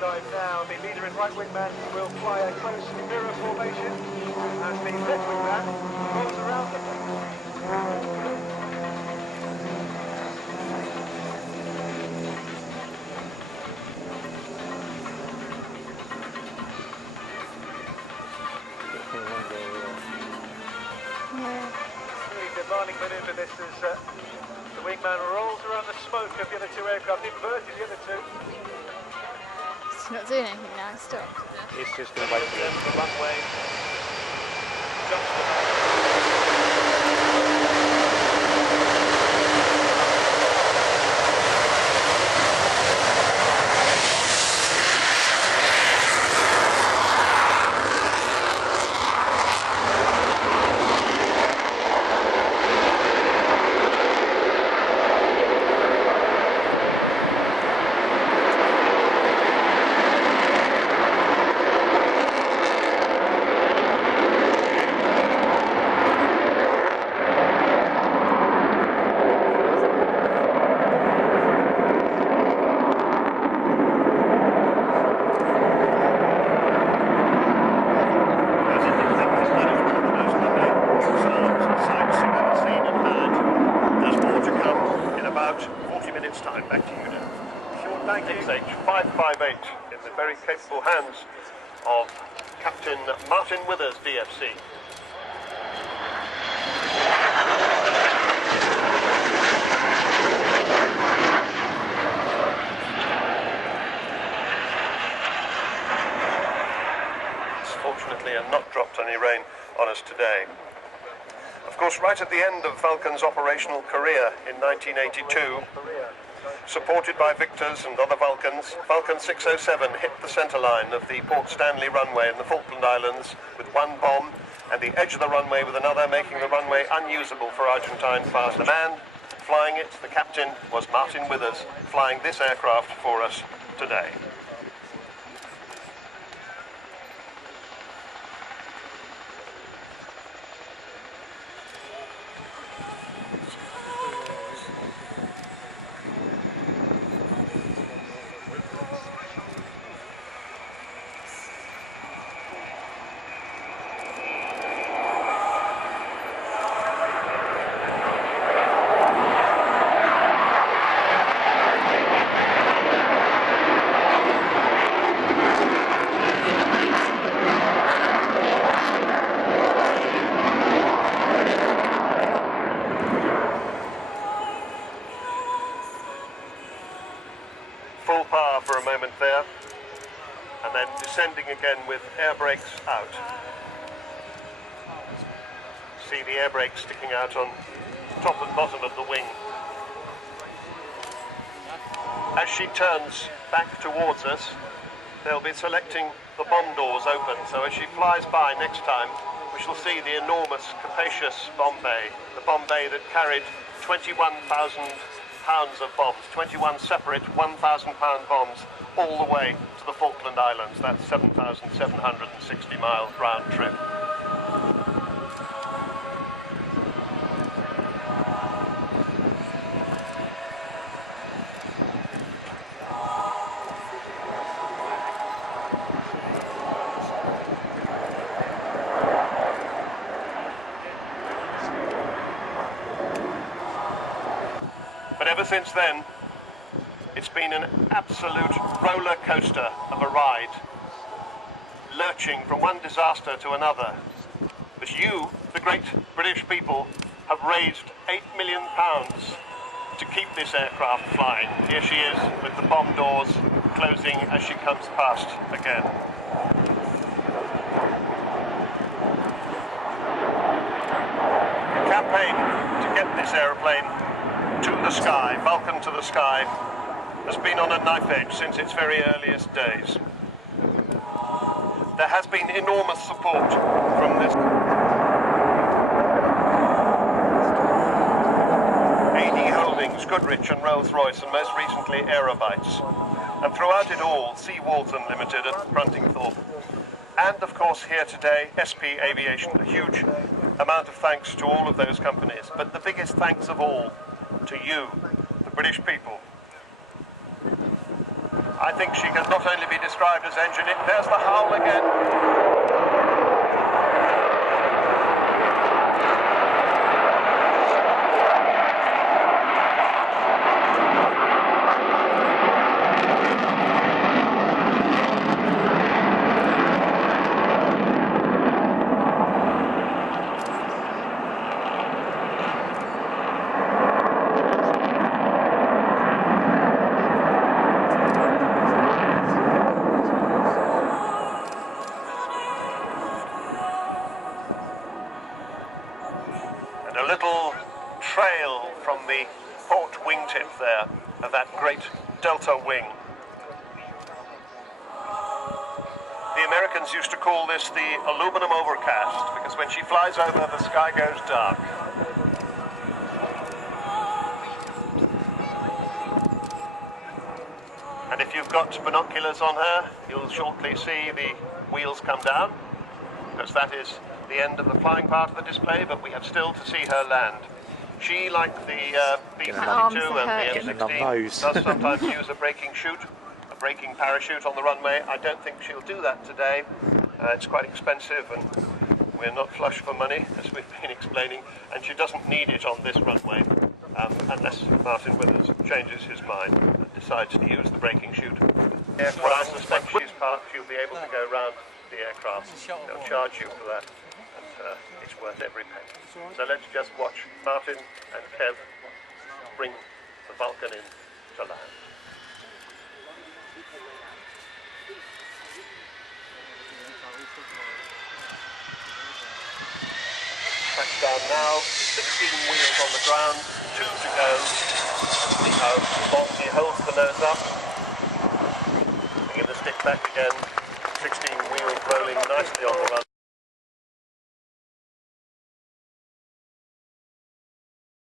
dive now. The leader and right wingman will fly a close mirror formation as the left wingman rolls around them. Really demanding manoeuvre this as the wingman rolls around the smoke of the other two aircraft, inverted the other two. He's not doing anything now, he's stopped. He's just going to wait for the runway. Jumps time. Back to you now. Sure, thank you. XH558 in the very capable hands of Captain Martin Withers, DFC. Fortunately, have not dropped any rain on us today. Of course, right at the end of Vulcan's operational career in 1982, supported by Victors and other Vulcans, Vulcan 607 hit the centre line of the Port Stanley runway in the Falkland Islands with one bomb and the edge of the runway with another, making the runway unusable for Argentine fast. The man flying it, the captain, was Martin Withers, flying this aircraft for us today. Full power for a moment there, and then descending again with air brakes out. See the air brakes sticking out on top and bottom of the wing. As she turns back towards us, they'll be selecting the bomb doors open, so as she flies by next time, we shall see the enormous, capacious bomb bay, the bomb bay that carried 21,000 pounds of bombs, 21 separate 1,000-pound bombs, all the way to the Falkland Islands. That's 7,760 miles round trip. But ever since then, it's been an absolute roller coaster of a ride, lurching from one disaster to another. But you, the great British people, have raised £8 million to keep this aircraft flying. Here she is with the bomb doors closing as she comes past again. The campaign to get this aeroplane to the sky, Vulcan to the sky, has been on a knife edge since its very earliest days. There has been enormous support from this AD Holdings, Goodrich and Rolls-Royce, and most recently Aerobytes. And throughout it all, C. Walton Limited at Bruntingthorpe. And of course here today, SP Aviation. A huge amount of thanks to all of those companies. But the biggest thanks of all to you, the British people. I think she can not only be described as engineer. There's the howl again. A little trail from the port wingtip there of that great delta wing. The Americans used to call this the aluminum overcast because when she flies over, the sky goes dark. And if you've got binoculars on her, you'll shortly see the wheels come down, because that is the end of the flying part of the display, but we have still to see her land. She, like the B-52 and the F-16, does sometimes use a braking chute, a braking parachute on the runway. I don't think she'll do that today. It's quite expensive and we're not flush for money, as we've been explaining, and she doesn't need it on this runway, unless Martin Withers changes his mind and decides to use the braking chute. Well, I suspect she'll be able to go round the aircraft. They'll charge you for that. It's worth every penny. So let's just watch Martin and Kev bring the Vulcan in to land. Touchdown now, 16 wheels on the ground, 2 to go. See how long he holds the nose up. Bringing the stick back again, 16 wheels rolling nicely on the run.